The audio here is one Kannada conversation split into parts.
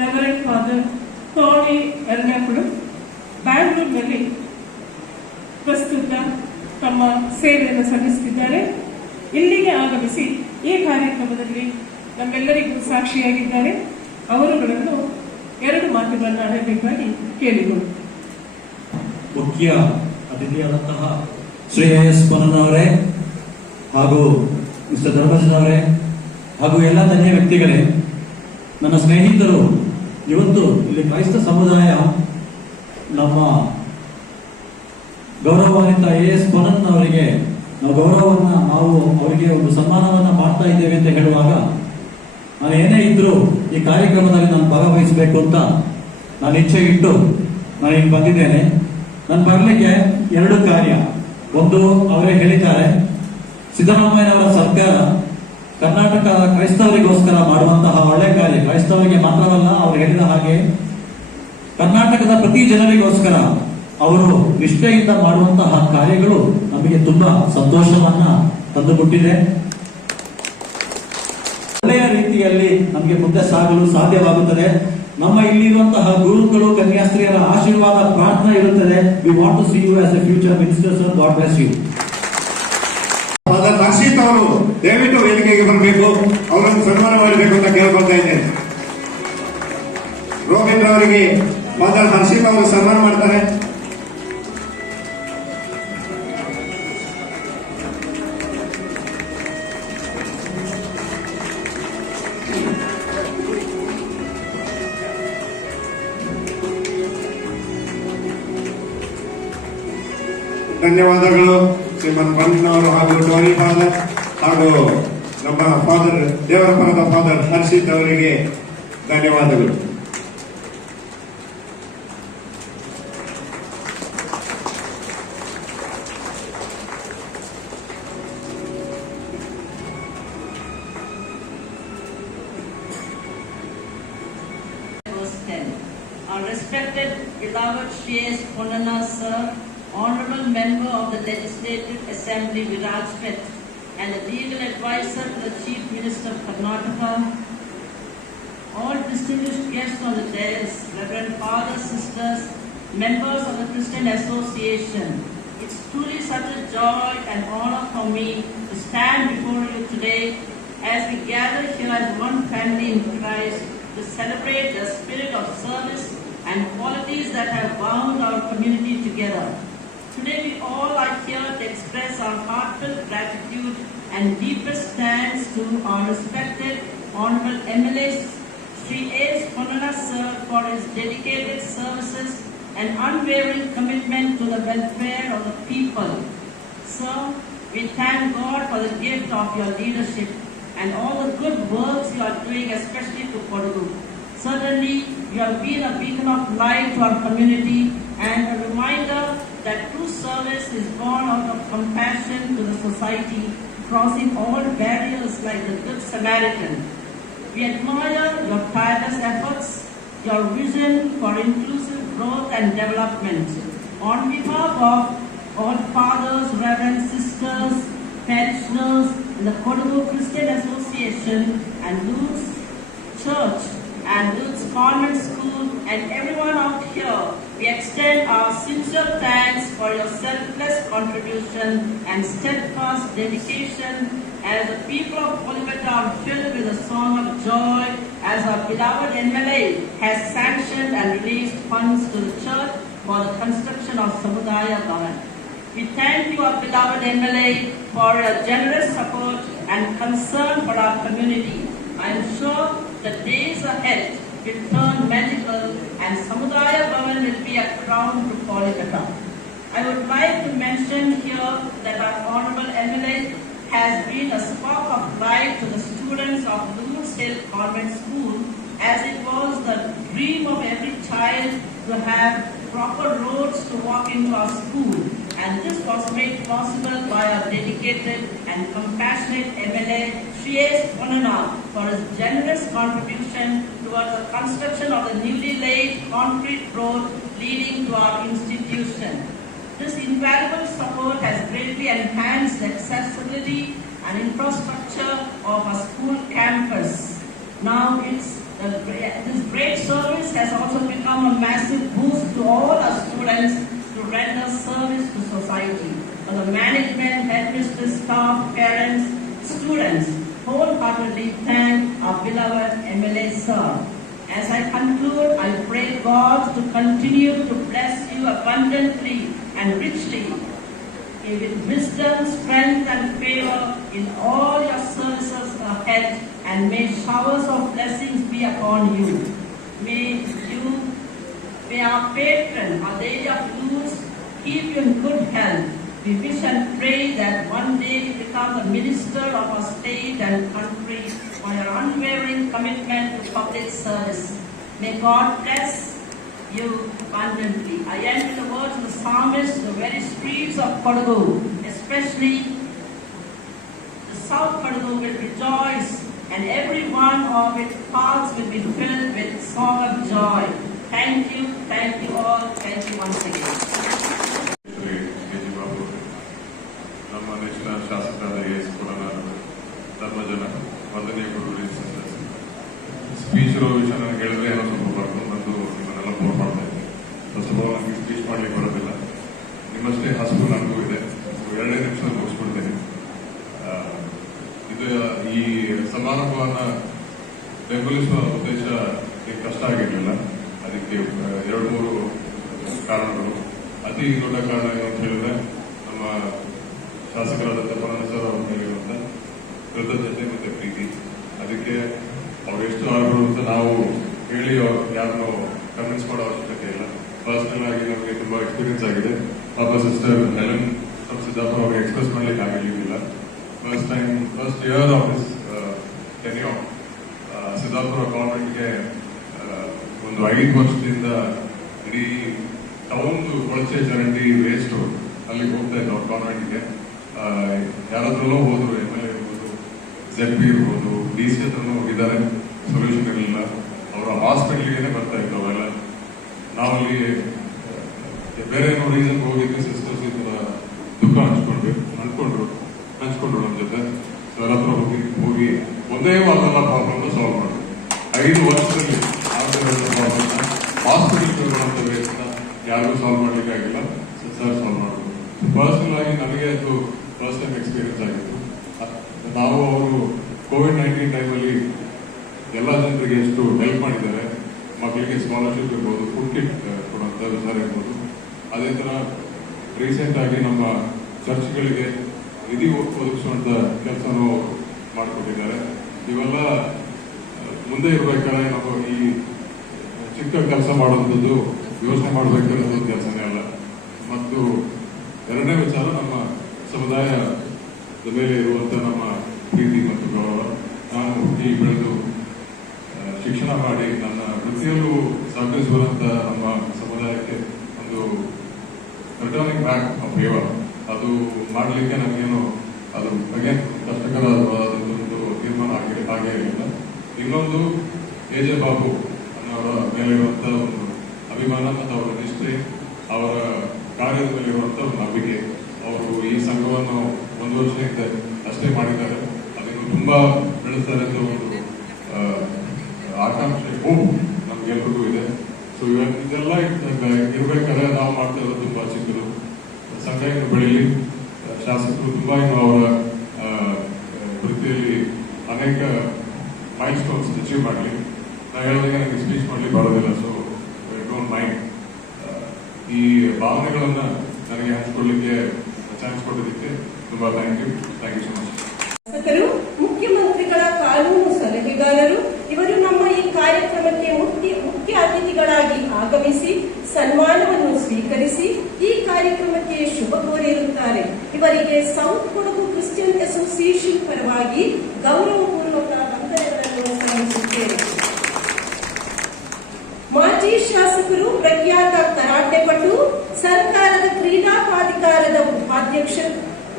ರೆವರೆಂಡ್ ಫಾದರ್ ಟೋನಿ ಎರ್ನಾಕುಳು ಬ್ಯಾಂಗ್ಳೂರಿನಲ್ಲಿ ಪ್ರಸ್ತುತ ತಮ್ಮ ಸೇವೆಯನ್ನು ಸಲ್ಲಿಸುತ್ತಿದ್ದಾರೆ. ಇಲ್ಲಿಗೆ ಆಗಮಿಸಿ ಈ ಕಾರ್ಯಕ್ರಮದಲ್ಲಿ ನಮ್ಮೆಲ್ಲರಿಗೂ ಸಾಕ್ಷಿಯಾಗಿದ್ದಾರೆ. ಅವರುಗಳನ್ನು 2 ಮಾತುಗಳನ್ನು ಆಡಬೇಕಾಗಿ ಕೇಳಿದರು. ಮುಖ್ಯ ಅತಿಥಿಯಾದಂತಹ ಶ್ರೀ ಎಸ್ ಪೊನ್ನಣ್ಣ ಅವರೇ ಹಾಗೂ ಮಿಸ್ಟರ್ ಧರ್ಮಜನ್ ಅವರೇ ಹಾಗೂ ಎಲ್ಲ ಧನ್ಯ ವ್ಯಕ್ತಿಗಳೇ, ನನ್ನ ಸ್ನೇಹಿತರು, ಇವತ್ತು ಇಲ್ಲಿ ಕ್ರೈಸ್ತ ಸಮುದಾಯ ನಮ್ಮ ಗೌರವಾನ್ವಿತ ಎಸ್ ಪೊನ್ನಣ್ಣ ಅವರಿಗೆ ನಾವು ಅವರಿಗೆ ಒಂದು ಸನ್ಮಾನವನ್ನ ಮಾಡ್ತಾ ಇದ್ದೇವೆ ಅಂತ ಹೇಳುವಾಗ, ನಾನು ಏನೇ ಇದ್ರೂ ಈ ಕಾರ್ಯಕ್ರಮದಲ್ಲಿ ನಾನು ಭಾಗವಹಿಸಬೇಕು ಅಂತ ನಾನು ಇಚ್ಛೆ ಇಟ್ಟು ನಾನು ಇಲ್ಲಿ ಬಂದಿದ್ದೇನೆ. ನಾನು ಬರಲಿಕ್ಕೆ 2 ಕಾರ್ಯ. ಒಂದು, ಅವರೇ ಹೇಳಿದ್ದಾರೆ, ಸಿದ್ದರಾಮಯ್ಯನವರ ಸರ್ಕಾರ ಕರ್ನಾಟಕ ಕ್ರೈಸ್ತವರಿಗೋಸ್ಕರ ಮಾಡುವಂತಹ ಒಳ್ಳೆ ಕಾರ್ಯ, ಕ್ರೈಸ್ತವರಿಗೆ ಮಾತ್ರವಲ್ಲ, ಅವರು ಹೇಳಿದ ಹಾಗೆ ಕರ್ನಾಟಕದ ಪ್ರತಿ ಜನರಿಗೋಸ್ಕರ ಅವರು ನಿಷ್ಠೆಯಿಂದ ಮಾಡುವಂತಹ ಕಾರ್ಯಗಳು ನಮಗೆ ತುಂಬಾ ಸಂತೋಷವನ್ನ ತಂದುಕೊಟ್ಟಿದೆ. ಒಳ್ಳೆಯ ರೀತಿಯಲ್ಲಿ ನಮಗೆ ಮುಂದೆ ಸಾಗಲು ಸಾಧ್ಯವಾಗುತ್ತದೆ. ನಮ್ಮ ಇಲ್ಲಿರುವಂತಹ ಗುರುಗಳು, ಕನ್ಯಾಸ್ತ್ರೀಯರ ಆಶೀರ್ವಾದ, ಪ್ರಾರ್ಥನೆ ಇರುತ್ತದೆ. We want to see you as a future minister sir. God bless you. Father Harshit ಅವರು ದಯವಿಟ್ಟು ವೇದಿಕೆಗೆ ಬರಬೇಕು, ಅವರನ್ನು ಸನ್ಮಾನ ಮಾಡಬೇಕು ಅಂತ ಕೇಳ್ಕೊಳ್ತಾ ಇದ್ದೇನೆ. ರೋಹಿತ್ ಅವರಿಗೆ ಫಾದರ್ ಹರ್ಷಿತ್ ಅವರು ಸನ್ಮಾನ ಮಾಡ್ತಾರೆ. ಧನ್ಯವಾದಗಳು ಶ್ರೀಮಂತ್ ಪನ್ನಣ್ಣವರು ಹಾಗೂ ಟೋನಿ ಫಾದರ್ ಹಾಗೂ ನಮ್ಮ ಫಾದರ್ ದೇವರ ಪರದ ಫಾದರ್ ಹರ್ಷಿತ್ ಅವರಿಗೆ ಧನ್ಯವಾದಗಳು. Our respected beloved Sh. Ponnanna sir, Honorable Member of the Legislative Assembly Virajpet and a legal advisor to the Chief Minister of Karnataka, all distinguished guests on the dais, Reverend Fathers, Sisters, members of the Christian Association, it's truly such a joy and honor for me to stand before you today as we gather here as one family in Christ to celebrate the spirit of service and qualities that have bound our community together. Today we all are here to express our heartfelt gratitude and deepest thanks to our respected Honorable MLA Sri S. Ponnanna sir for his dedicated services and unwavering commitment to the welfare of the people. Sir, we thank God for the gift of your leadership and all the good works you are doing, especially to Kodagu. Certainly, you have been a beacon of light to our community and a reminder that true service is born out of compassion to the society, crossing all barriers like the Good Samaritan. We admire your tireless efforts, your vision for inclusive growth and development. On behalf of all fathers, reverend sisters, parishioners in the Kodagu Christian Association and Lourdes Church and Lourdes Convent School and everyone out here, we extend our sincere thanks for your selfless contribution and steadfast dedication as the people of Kolkata are filled with a song of joy as our beloved MLA has sanctioned and released funds to the church for the construction of Samudaya Bhavan. We thank you, our beloved MLA, for your generous support and concern for our community. I am sure the days ahead will turn magical and Samudaya Bhavan will be a crown to Kolkata. I would like to mention here that our Honorable MLA has been a spark of light to the students of Lourdes Hill Convent School, as it was the dream of every child to have proper roads to walk into our school. And this was made possible by our dedicated and compassionate MLA, Sri S. Ponnanna, for his generous contribution towards the construction of the newly laid concrete road leading to our institution. This invaluable support has greatly enhanced the accessibility and infrastructure of our school campus. Now it's This great service has also become a massive boost to all our students to render service to society. And the management, headmistress, staff, parents, students wholeheartedly thank our beloved MLA sir. As I conclude, I pray God to continue to bless you abundantly and richly with wisdom, strength and favor in all your services ahead, and may showers of blessings be upon you. May our patron, our Lady of Luz, keep you in good health. We wish and pray that one day you become the minister of our state and country for your unwavering commitment to public service. May God bless you abundantly. I end with the words of the psalmist, the very streets of Kodagu, especially the South Kodagu will rejoice, and every one of its paths will be filled with song of joy. Thank you all, thank you once again. ನಮ್ಮ ನೆಚ್ಚಿನ ಶಾಸಕರಾದ ಎಸ್ ಪುರನಾರ್ ಧರ್ಮಜನ ವಂದನೀಯ ಗುರುಗಳು ಸ್ಪೀಚ್ ಇರೋ ವಿಷಯ ನನಗೆ ಹೇಳಿದ್ರೆ ಏನೋ ಸ್ವಲ್ಪ ಬರ್ಕೊಂಡು ಬಂದು ನಿಮ್ಮನ್ನೆಲ್ಲ ಫೋನ್ ಮಾಡ್ತಾ ಇದ್ದೀನಿ. ಫಸ್ಟ್ ಆಫ್ ಆಲ್ ನನಗೆ ಸ್ಪೀಚ್ ಮಾಡ್ಲಿಕ್ಕೆ ಬರೋದಿಲ್ಲ. ನಿಮ್ಮಷ್ಟೇ ಹಸಿವು ನನಗೂ ಇದೆ. 2 ನಿಮಿಷ ಮುಗಿಸ್ಬಿಡ್ತೇನೆ. ಇದು ಈ ಸಮಾರಂಭವನ್ನ ಬೆಂಬಲಿಸುವ ಉದ್ದೇಶ ಈಗ ಕಷ್ಟ ಆಗಿರಲಿಲ್ಲ. ಅದಕ್ಕೆ 2-3 ಕಾರಣಗಳು. ಅತಿ ದೊಡ್ಡ ಕಾರಣ ಏನು ಅಂತ ಹೇಳಿದ್ರೆ ನಮ್ಮ ಶಾಸಕರಾದಂಥ ಪೊನ್ನಣ್ಣ ಸರ್ ಅವ್ರ ಮೇಲಿರುವಂತ ಕೃತಜ್ಞತೆ ಮತ್ತೆ ಪ್ರೀತಿ. ಅದಕ್ಕೆ ಅವ್ರು ಎಷ್ಟು ಆರ್ಡರ್ ಅಂತ ನಾವು ಹೇಳಿ ಯಾರನ್ನು ಕನ್ವಿನ್ಸ್ ಮಾಡೋ ಅವಶ್ಯಕತೆ ಇಲ್ಲ. ಪರ್ಸನಲ್ ಆಗಿ ನಮಗೆ ತುಂಬಾ ಎಕ್ಸ್ಪೀರಿಯನ್ಸ್ ಆಗಿದೆ. ಪಾಪ ಸಿಸ್ಟರ್ ಹೆಲೆನ್ ಸಿದ್ದಾಪುರ ಅವ್ರಿಗೆ ಎಕ್ಸ್ಪ್ರೆಸ್ ಮಾಡ್ಲಿಕ್ಕೆ ಆಗಿರ್ಲಿಲ್ಲ. First year of this tenure Siddapur ಕಾನ್ವೆಂಟ್ಗೆ ಒಂದು 5 ವರ್ಷದಿಂದ ಇಡೀ ಟೌನ್ ಕೊಳಚೆ ಚರಂಡಿ ವೇಸ್ಟ್ ಅಲ್ಲಿಗೆ ಹೋಗ್ತಾ ಇದ್ದ ಅವ್ರ ಕಾನ್ವೆಂಟ್ಗೆ. ಯಾರಾದ್ರಲ್ಲೂ ಹೋದ್ರು, MLA ಇರ್ಬೋದು, ZP ಇರ್ಬೋದು, DC ಹತ್ರನೂ ಹೋಗಿದ್ದಾರೆ, ಸೊಲ್ಯೂಷನ್ ಇರಲಿಲ್ಲ. ಅವರ ಹಾಸ್ಪಿಟಲ್ಗೆ ಬರ್ತಾ ಇತ್ತು ಅವೆಲ್ಲ. ನಾವಲ್ಲಿ ಬೇರೆ ಏನೋ ರೀಸನ್ ಹೋಗಿದ್ವಿ. ಸಿಸ್ಟರ್ಸ್ ದುಃಖ ಹಂಚ್ಕೊಂಡ್ರು ನಮ್ಮ ಜೊತೆ. ಸೊ ಎಲ್ಲ ಹತ್ರ ಹೋಗಿ ಒಂದೇ ವಾರದಲ್ಲ ಪ್ರಾಬ್ಲಮ್ ಸಾಲ್ವ್ ಮಾಡಿದ್ರು. 5 ವರ್ಷದಲ್ಲಿ ಪ್ರಾಬ್ಲಮ್ ಹಾಸ್ಪಿಟಲ್ ವೇಸ್ಟ್ ಯಾರಿಗೂ ಸಾಲ್ವ್ ಮಾಡ್ಲಿಕ್ಕೆ ಆಗಿಲ್ಲ. ಸರ್ ಸಾಲ್ವ್ ಮಾಡಿದ್ರು. ಪರ್ಸನಲ್ ಆಗಿ ನನಗೆ ಅದು ಫಸ್ಟ್ ಟೈಮ್ ಎಕ್ಸ್ಪೀರಿಯನ್ಸ್ ಆಗಿತ್ತು. ನಾವು ಅವರು ಕೋವಿಡ್-19 ಟೈಮಲ್ಲಿ ಎಲ್ಲ ಜನರಿಗೆ ಎಷ್ಟು ಹೆಲ್ಪ್ ಮಾಡಿದ್ದಾರೆ. ಮಕ್ಕಳಿಗೆ ಸ್ಕಾಲರ್ಶಿಪ್ ಇರ್ಬೋದು, ಫುಡ್ ಕಿಟ್ ಕೊಡುವಂಥ ವಿಚಾರ ಇರ್ಬೋದು. ಅದೇ ಥರ ರೀಸೆಂಟ್ ಆಗಿ ನಮ್ಮ ಚರ್ಚ್ಗಳಿಗೆ ನಿಧಿ ಒದಗಿಸುವಂಥ ಕೆಲಸನೂ ಮಾಡಿಕೊಟ್ಟಿದ್ದಾರೆ. ಇವೆಲ್ಲ ಮುಂದೆ ಇರಬೇಕಾದ್ರೆ ನಾವು ಈ ಚಿಕ್ಕ ಕೆಲಸ ಮಾಡುವಂಥದ್ದು ಯೋಚನೆ ಮಾಡಬೇಕಾದಂಥ ಕೆಲಸನೇ ಅಲ್ಲ. ಮತ್ತು 2ನೇ ವಿಚಾರ, ನಮ್ಮ ಸಮುದಾಯದ ಮೇಲೆ ಇರುವಂಥ ನಮ್ಮ ಪ್ರೀತಿ ಮತ್ತು ಗೌರವ. ನಾನು ಹುಟ್ಟಿ ಬೆಳೆದು ಶಿಕ್ಷಣ ಮಾಡಿ ನನ್ನ ವೃತ್ತಿಯಲ್ಲೂ ಸಹಕರಿಸುವಂಥ ನಮ್ಮ ಸಮುದಾಯಕ್ಕೆ ಒಂದು ರಿಟರ್ನಿಂಗ್ ಬ್ಯಾಕ್ ಆಫ್ ಫೇವರ್ ಅದು ಮಾಡಲಿಕ್ಕೆ ನಮಗೇನು ಅದು ಬಗ್ಗೆ ಕಷ್ಟಕರವಾದಂಥ ತೀರ್ಮಾನ ಆಗೇ ಇರಲಿಲ್ಲ. ಇನ್ನೊಂದು AJ ಬಾಬು ಅನ್ನೋರ ಮೇಲಿರುವಂಥ ಒಂದು ಅಭಿಮಾನ ಮತ್ತು ಅವರ ನಿಷ್ಠೆ, ಅವರ ಕಾರ್ಯದ ಮೇಲಿರುವಂಥ ಒಂದು ನಂಬಿಕೆ. ಅವರು ಈ ಸಂಘವನ್ನು 1 ವರ್ಷದಿಂದ ಅಷ್ಟೇ ಮಾಡಿದ್ದಾರೆ. ಅದನ್ನು ತುಂಬಾ ಬೆಳೆಸ್ತಾರೆ ಅಂತ ಒಂದು ಆಕಾಂಕ್ಷೆ, ಹೋಪ್ ನಮ್ಗೆಲ್ರಿಗೂ ಇದೆ. ಸೊ ಇದೆಲ್ಲ ಇರ್ಬೇಕಾದ್ರೆ ನಾವು ಮಾಡ್ತಾ ಇರೋದು ತುಂಬಾ ಚಿಕ್ಕದು. ಸಂಘ ಇನ್ನು ಬೆಳೀಲಿ, ಶಾಸಕರು ತುಂಬಾ ಇನ್ನು ಅವರ ವೃತ್ತಿಯಲ್ಲಿ ಅನೇಕ ಮೈಲ್ ಸ್ಟೋನ್ಸ್ ಅಚೀವ್ ಮಾಡಲಿ. ನಾ ಹೇಳಿದಾಗ ನನಗೆ ಸ್ಪೀಚ್ ಮಾಡಲಿ ಬರೋದಿಲ್ಲ. So don't mind. ಈ ಭಾವನೆಗಳನ್ನ ನನಗೆ ಹಂಚಿಕೊಳ್ಳಿಕ್ಕೆ ಚಾನ್ಸ್ ಕೊಡೋದಕ್ಕೆ ತುಂಬಾ ಥ್ಯಾಂಕ್ ಯು ಸೊ ಮಚ್. ಶಾಸಕರು, ಮುಖ್ಯಮಂತ್ರಿಗಳ ಕಾನೂನು ಸಲಹೆಗಾರರು ಇವರು ನಮ್ಮ ಈ ಕಾರ್ಯಕ್ರಮಕ್ಕೆ ಮುಖ್ಯ ಅತಿಥಿಗಳಾಗಿ ಆಗಮಿಸಿ ಸನ್ಮಾನವನ್ನು ಸ್ವೀಕರಿಸಿ ಈ ಕಾರ್ಯಕ್ರಮಕ್ಕೆ ಶುಭ ಕೋರಿರುತ್ತಾರೆ. ಇವರಿಗೆ ಸೌತ್ ಕೊಡಗು ಕ್ರಿಶ್ಚಿಯನ್ ಅಸೋಸಿಯೇಷನ್ ಪರವಾಗಿ ಗೌರವಪೂರ್ವಕ ವಂದನೆಗಳನ್ನು ಸಲ್ಲಿಸುತ್ತೇವೆ. ಮಾಜಿ ಶಾಸಕರು, ಪ್ರಖ್ಯಾತ ಕರಾಟೆ ಪಟು, ಸರ್ಕಾರದ ಕ್ರೀಡಾ ಪ್ರಾಧಿಕಾರದ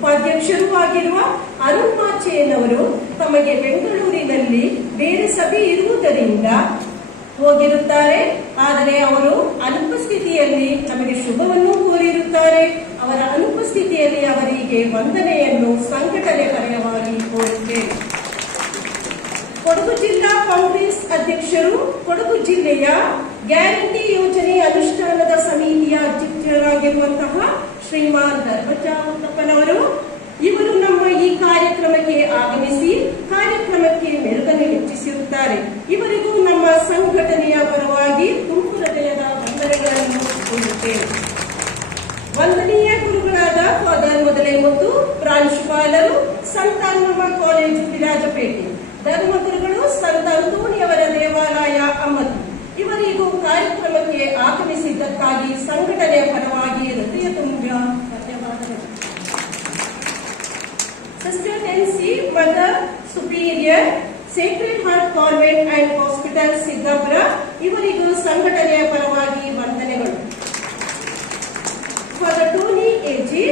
ಉಪಾಧ್ಯಕ್ಷರೂ ಆಗಿರುವ ಅರುಣ್ ಮಾಚೇನವರು ತಮಗೆ ಬೆಂಗಳೂರಿನಲ್ಲಿ ಬೇರೆ ಸಭೆ ಇರುವುದರಿಂದ ಹೋಗಿರುತ್ತಾರೆ. ಆದರೆ ಅವರು ಅನುಪಸ್ಥಿತಿಯಲ್ಲಿ ನಮಗೆ ಶುಭವನ್ನು ಕೋರಿರುತ್ತಾರೆ. ಅವರ ಅನುಪಸ್ಥಿತಿಯಲ್ಲಿ ಅವರಿಗೆ ವಂದನೆಯನ್ನು ಸಂಘಟನೆ ಪರವಾಗಿ ಕೋರುತ್ತೇವೆ. ಕೊಡಗು ಜಿಲ್ಲಾ ಕಾಂಗ್ರೆಸ್ ಅಧ್ಯಕ್ಷರು, ಕೊಡಗು ಜಿಲ್ಲೆಯ ಗ್ಯಾರಂಟಿ ಯೋಜನೆ ಅನುಷ್ಠಾನದ ಸಮಿತಿಯ ಅಧ್ಯಕ್ಷರಾಗಿರುವಂತಹ ಶ್ರೀಮಾನ್ ಧರ್ಮಜ ಮುತ್ತಪ್ಪನವರು, ಇವರು ನಮ್ಮ ಈ ಕಾರ್ಯಕ್ರಮಕ್ಕೆ ಆಗಮಿಸಿ ಕಾರ್ಯಕ್ರಮಕ್ಕೆ ಮೆರುಗನ್ನು ಹೆಚ್ಚಿಸಿರುತ್ತಾರೆ. ಇವರಿಗೂ ನಮ್ಮ ಸಂಘಟನೆಯ ಪರವಾಗಿ ತುಂಬು ಹೃದಯದ ವಂದನೆಗಳನ್ನು ಕೊಡುತ್ತೇವೆ. ವಂದನೀಯ ಗುರುಗಳಾದ ಫಾದರ್ ಮೊದಲೇ ಮತ್ತು ಪ್ರಾಂಶುಪಾಲರು ಸಂತಾನಮ್ಮ ಕಾಲೇಜು ವಿರಾಜಪೇಟೆ, ಧರ್ಮಗುರುಗಳು ಸಂತ ಅಂತೋಣಿಯವರ ದೇವಾಲಯ ಅಮ್ಮತ್ತು, ಇವರಿಗೂ ಕಾರ್ಯಕ್ರಮಕ್ಕೆ ಆಗಮಿಸಿದ್ದಕ್ಕಾಗಿ ಸಂಘಟನೆಯ ಪರವಾಗಿ ಹೃದಯ ತುಂಬ ಧನ್ಯವಾದಗಳು. Sister Nancy, mother superior, Sacred Heart convent and hospital Siddapur, ಇವರಿಗೂ ಸಂಘಟನೆಯ ಪರವಾಗಿ ವಂದನೆಗಳು. ಫಾದರ್ ಟೋನಿ ಎಜಿ,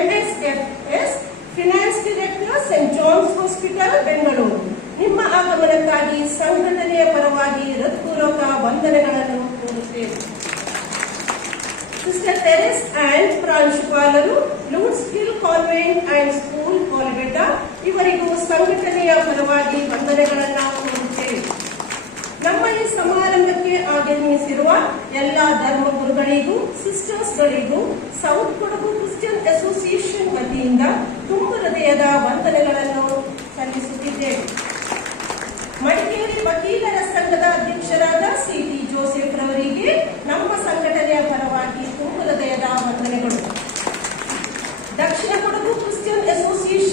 MSFS, finance director, Saint John's hospital, Bengaluru, ನಿಮ್ಮ ಆಗಮನಕ್ಕಾಗಿ ಸಂಘಟನೆಯ ಪರವಾಗಿ ಹೃತ್ಪೂರ್ವಕ ವಂದನೆಗಳನ್ನು ಕೋರುತ್ತೇವೆ. ಸಿಸ್ಟರ್ ಟೆರೆಸ್ ಅಂಡ್ ಪ್ರಾಂಶುಪಾಲರು, ಲೂಡ್ಸ್ ಹಿಲ್ ಕಾನ್ವೆಂಟ್ ಅಂಡ್ ಸ್ಕೂಲ್, ಕೋಲ್ಬೆಟ್ಟ, ಇವರಿಗೂ ಸಂಘಟನೆಯ ಪರವಾಗಿ ವಂದನೆಗಳನ್ನು ಕೋರುತ್ತೇವೆ. ನಮ್ಮ ಈ ಸಮಾರಂಭಕ್ಕೆ ಆಗಮಿಸಿರುವ ಎಲ್ಲ ಧರ್ಮಗುರುಗಳಿಗೂ ಸಿಸ್ಟರ್ಸ್ಗಳಿಗೂ ಸೌತ್ ಕೊಡಗು ಕ್ರಿಶ್ಚಿಯನ್ ಅಸೋಸಿಯೇಷನ್ ವತಿಯಿಂದ ತುಂಬು ಹೃದಯದ ವಂದನೆಗಳನ್ನು ಸಲ್ಲಿಸುತ್ತಿದ್ದೇವೆ. ಮಡಿಕೇರಿ ವಕೀಲರ ಸಂಘದ ಅಧ್ಯಕ್ಷರಾದ CT ಜೋಸೆಫ್ ರವರಿಗೆ ನಮ್ಮ ಸಂಘಟನೆಯ ಪರವಾಗಿ ತುಂಬು ಹೃದಯದ ವಂದನೆಗಳು. ದಕ್ಷಿಣ ಕೊಡಗು ಕ್ರಿಶ್ಚಿಯನ್ ಅಸೋಸಿಯೇಷನ್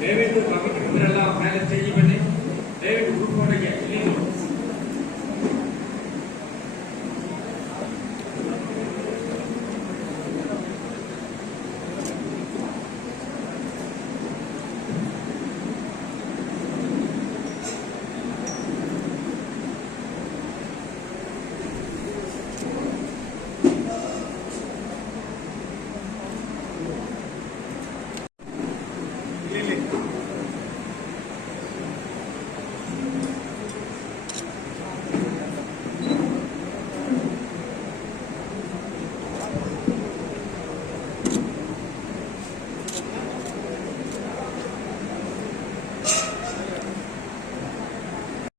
ದಯವಿಟ್ಟು ಭಕ್ತರೆಲ್ಲ ಮೇಲೆ ಸ್ಟೇಜ್ ಬನ್ನಿ. ದಯವಿಟ್ಟು ಗ್ರೂಪ್ ಒಳಗೆ ಇಲ್ಲಿ